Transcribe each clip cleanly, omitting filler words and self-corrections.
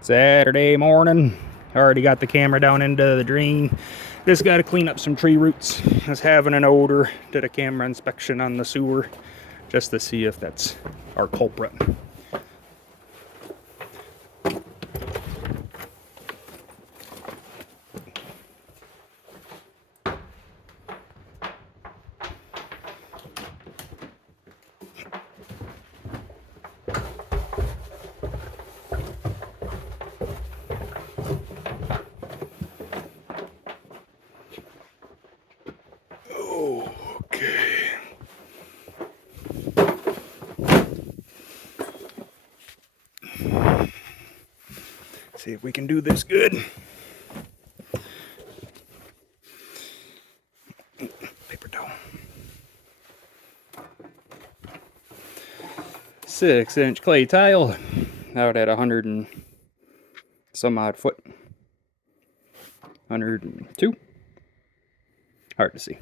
Saturday morning. Already got the camera down into the drain. Just got to clean up some tree roots. I was having an odor. Did a camera inspection on the sewer just to see if that's our culprit. Okay. See if we can do this good. Paper towel. 6-inch clay tile out at 100 and some odd foot. 102. Hard to see.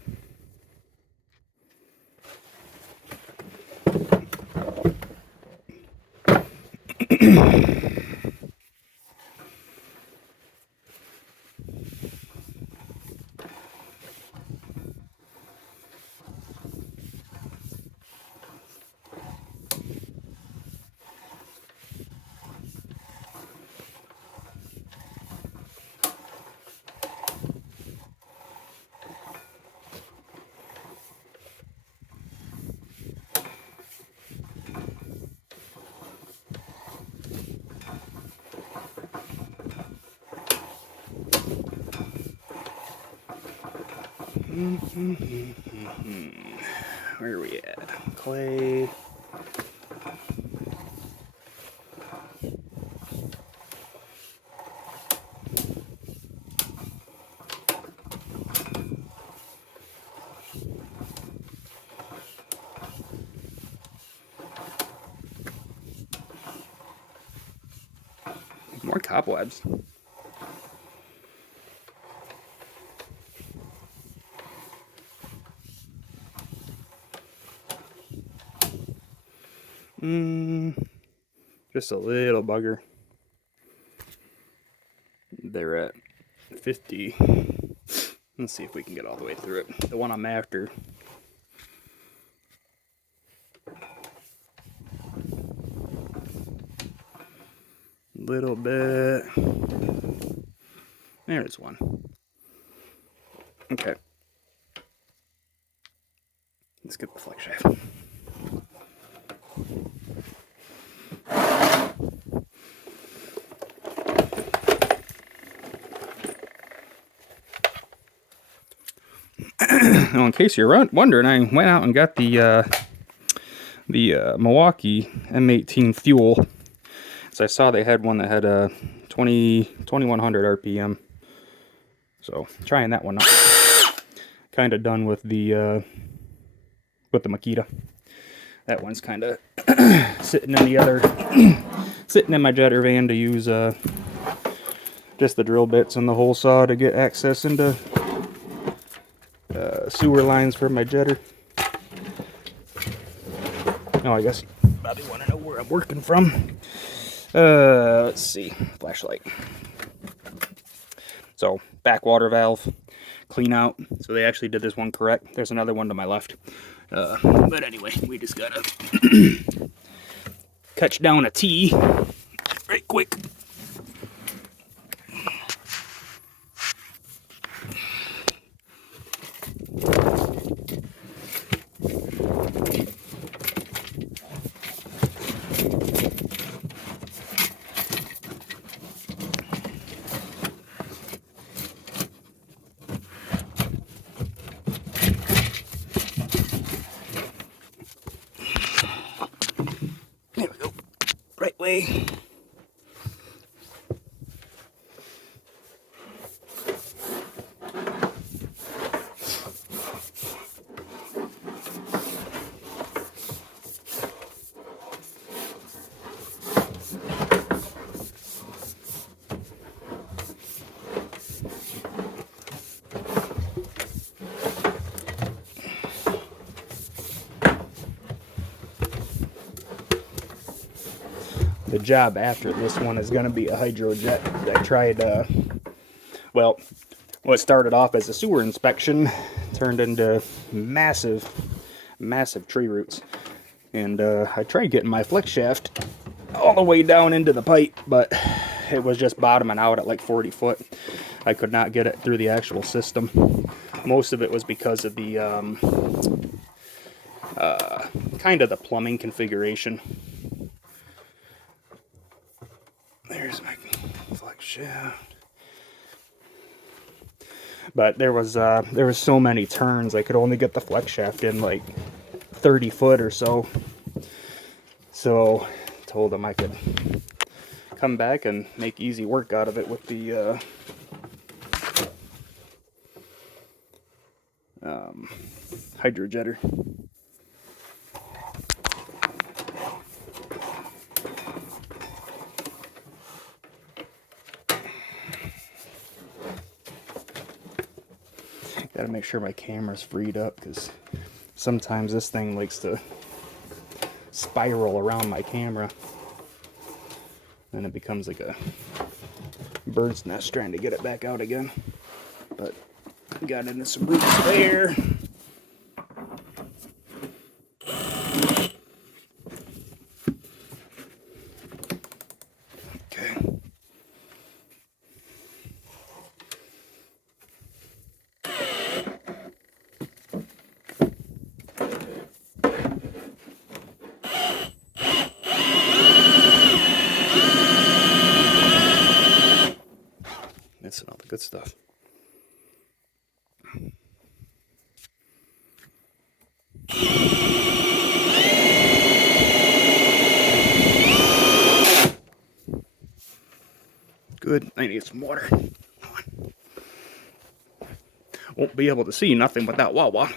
Where are we at? Clay. More cobwebs. Just a little bugger. They're at 50. Let's see if we can get all the way through it. The one I'm after. Little bit. There's one. Okay. Let's get the Flexshaft. Well, in case you're wondering, I went out and got the Milwaukee M18 Fuel. So I saw they had one that had a 2100 RPM. So trying that one out. Kind of done with the Makita. That one's kind of sitting in the other, sitting in my jetter van to use just the drill bits and the hole saw to get access into sewer lines for my jetter. Oh, I guess you probably want to know where I'm working from. Let's see, flashlight. So backwater valve, clean out. So they actually did this one correct. There's another one to my left. But anyway, we just gotta catch down a T right quick. There we go. Right way. the job after this one is going to be a hydrojet. I tried, well, what started off as a sewer inspection turned into massive tree roots. And I tried getting my Flexshaft all the way down into the pipe, but it was just bottoming out at like 40 foot. I could not get it through the actual system. Most of it was because of the kind of the plumbing configuration. There's my Flexshaft. But there was so many turns, I could only get the Flexshaft in like 30 foot or so. So told him I could come back and make easy work out of it with the hydrojetter. Gotta make sure my camera's freed up, because sometimes this thing likes to spiral around my camera. Then it becomes like a bird's nest trying to get it back out again. But got into some roots there. Okay. Missing all the good stuff. Good. I need some water. Won't be able to see nothing without Wawa.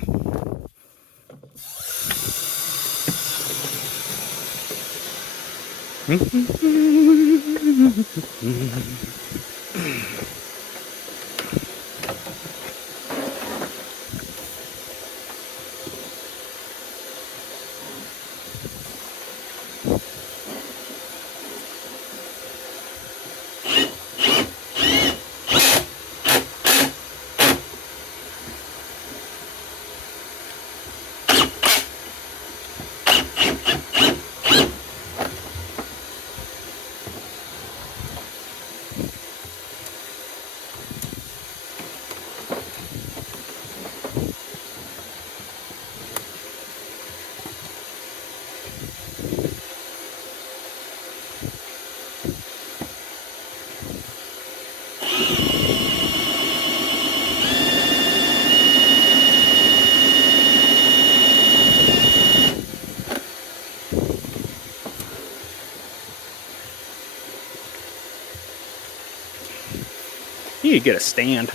You need to get a stand.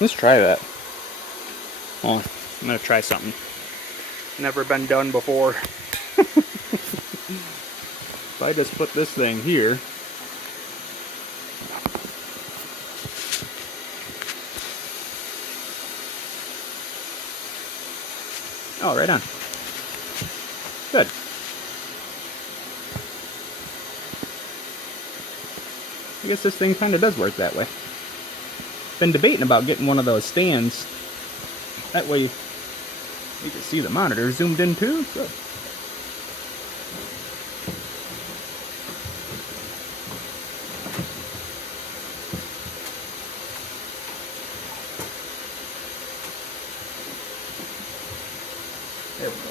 Let's try that. Hold on. I'm going to try something. Never been done before. If I just put this thing here. Oh, right on. Good. I guess this thing kind of does work that way. Been debating about getting one of those stands. That way you can see the monitor zoomed in too. So. There we go.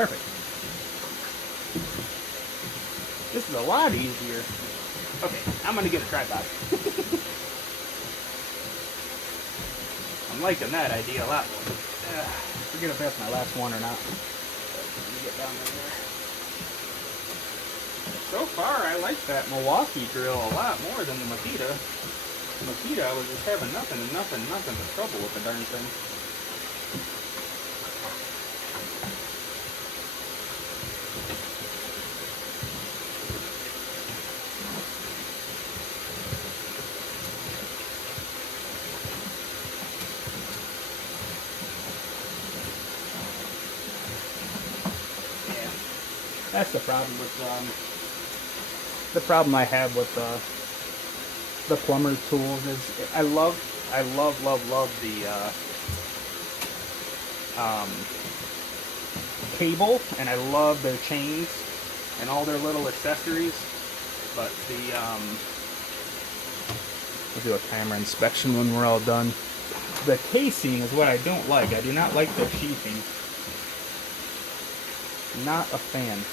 Perfect. This is a lot easier. Okay, I'm gonna get a tripod. I'm liking that idea a lot more. Forget if that's my last one or not. Let me get down there. So far, I like that Milwaukee drill a lot more than the Makita. Makita, I was just having nothing but trouble with the darn thing. Yeah, that's the problem with the problem I have with the plumber tools is I love the cable, and I love their chains and all their little accessories, but the we'll do a camera inspection when we're all done. The casing is what I don't like. I do not like the sheathing. Not a fan.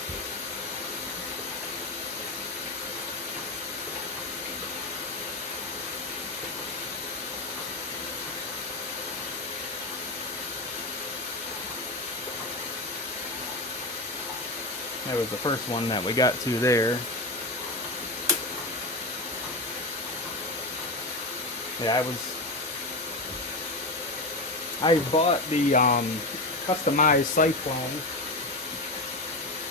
That was the first one that we got to there. Yeah, I bought the customized cyclone,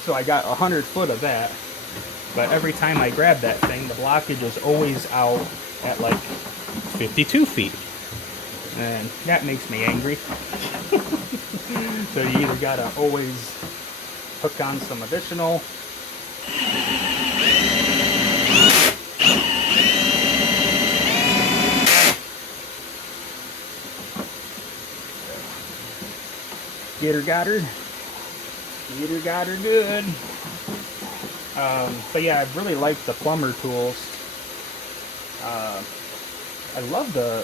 so I got 100 foot of that, but every time I grab that thing, the blockage is always out at like 52 feet, and that makes me angry. So you either gotta always hook on some additional get her got her good. But yeah, I really like the plumber tools. I love the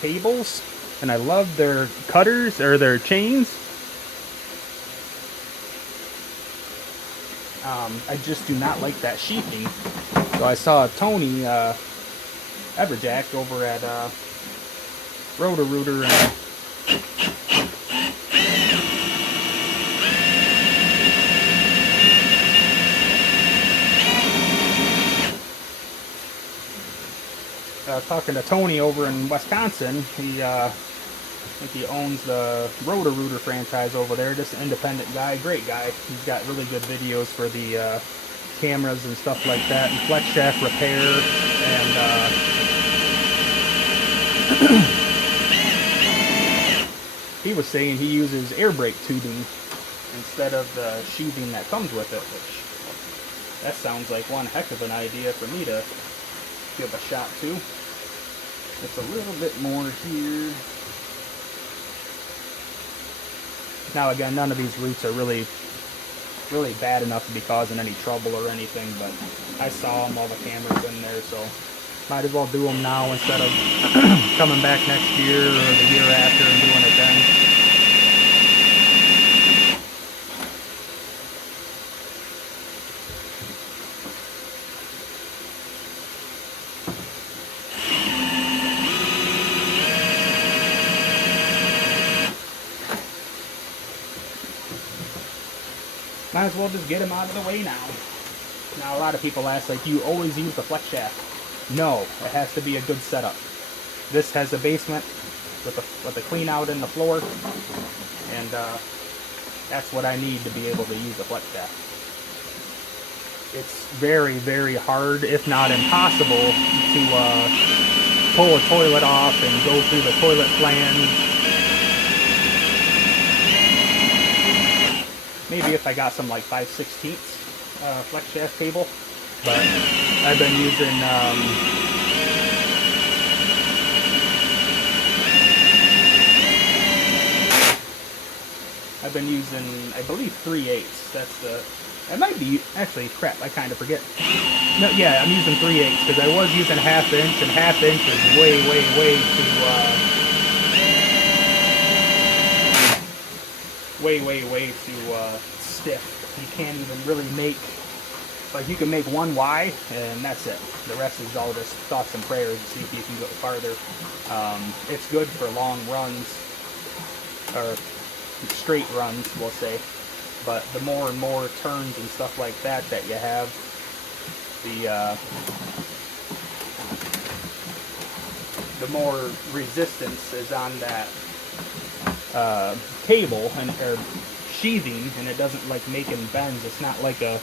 cables, and I love their cutters or their chains. I just do not like that sheathing. So I saw Tony Everjack over at Roto-Rooter and talking to Tony over in Wisconsin. He I think he owns the Roto-Rooter franchise over there. Just an independent guy, great guy. He's got really good videos for the cameras and stuff like that, and Flexshaft repair, and he was saying he uses air brake tubing instead of the sheathing that comes with it, which that sounds like one heck of an idea for me to give a shot to. It's a little bit more here. Now again, none of these roots are really bad enough to be causing any trouble or anything, but I saw them, all the cameras in there, so might as well do them now instead of coming back next year or the year after and doing it then. Might as well just get them out of the way now. Now a lot of people ask, like, you always use the Flexshaft. No, it has to be a good setup. This has a basement with a clean out in the floor, and that's what I need to be able to use the Flexshaft. It's very, very hard, if not impossible, to pull a toilet off and go through the toilet flange. Maybe if I got some like 5/16 Flexshaft cable, but I've been using I believe 3/8. That's the. It might be actually crap. I kind of forget. No, yeah, I'm using 3/8 because I was using 1/2 inch, and 1/2 inch is way too. way too stiff. You can't even really make, like, you can make one Y and that's it. The rest is all just thoughts and prayers to see if you can go farther. It's good for long runs, or straight runs, we'll say. But the more and more turns and stuff like that that you have, the more resistance is on that cable or sheathing, and it doesn't like making bends. It's not like a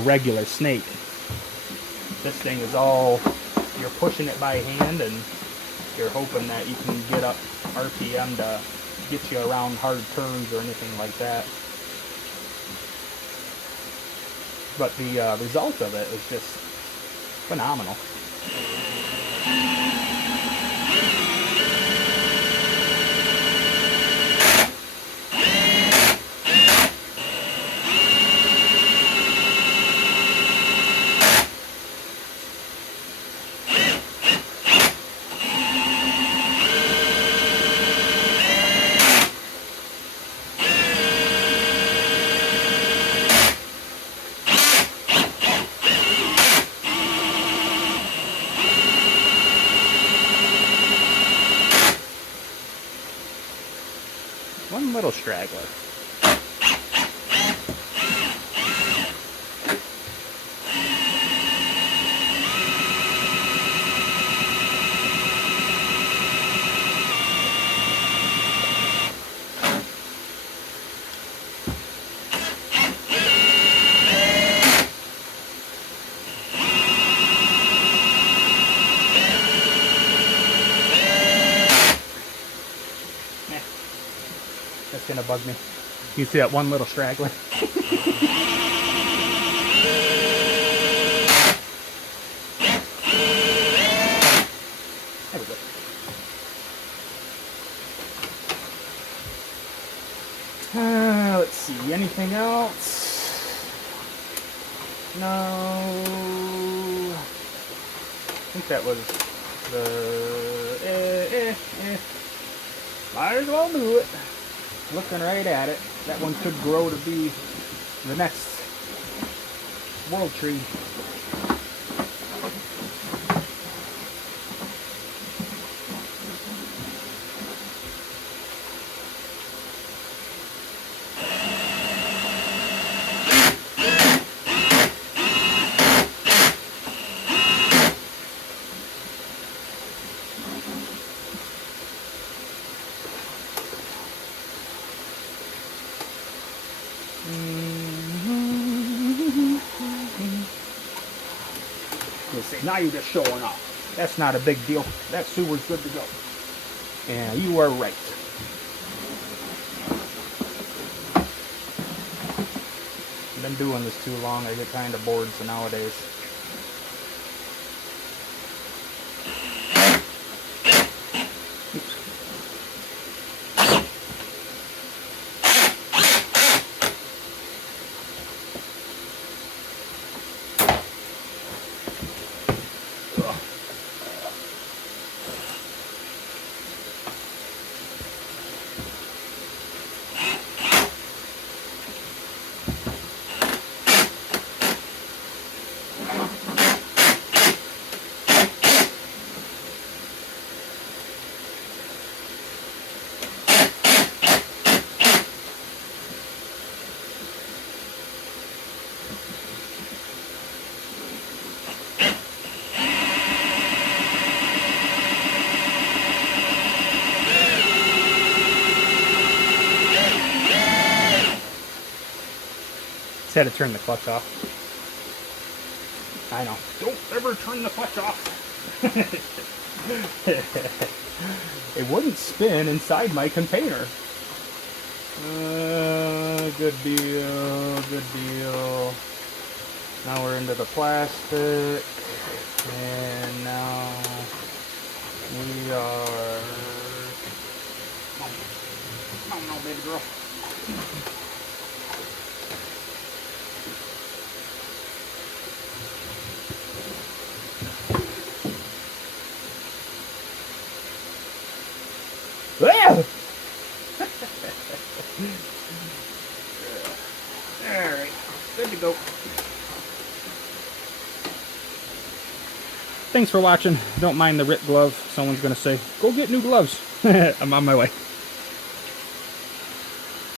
regular snake. This thing is all, you're pushing it by hand and you're hoping that you can get up RPM to get you around hard turns or anything like that. But the result of it is just phenomenal. One little straggler. That's gonna bug me. You see that one little straggler? There we go. Let's see, anything else? No. I think that was the might as well do it. Looking right at it, that one could grow to be the next world tree. You'll say, now you're just showing off. That's not a big deal. That sewer's good to go. Yeah, you are right. I've been doing this too long. I get kind of bored, so nowadays. Just had to turn the clutch off. I know. Don't ever turn the clutch off. It wouldn't spin inside my container. Good deal, good deal. Now we're into the plastic. And now we are... Come on, baby girl. Good to go. Thanks for watching. Don't mind the ripped glove. Someone's going to say, go get new gloves. I'm on my way.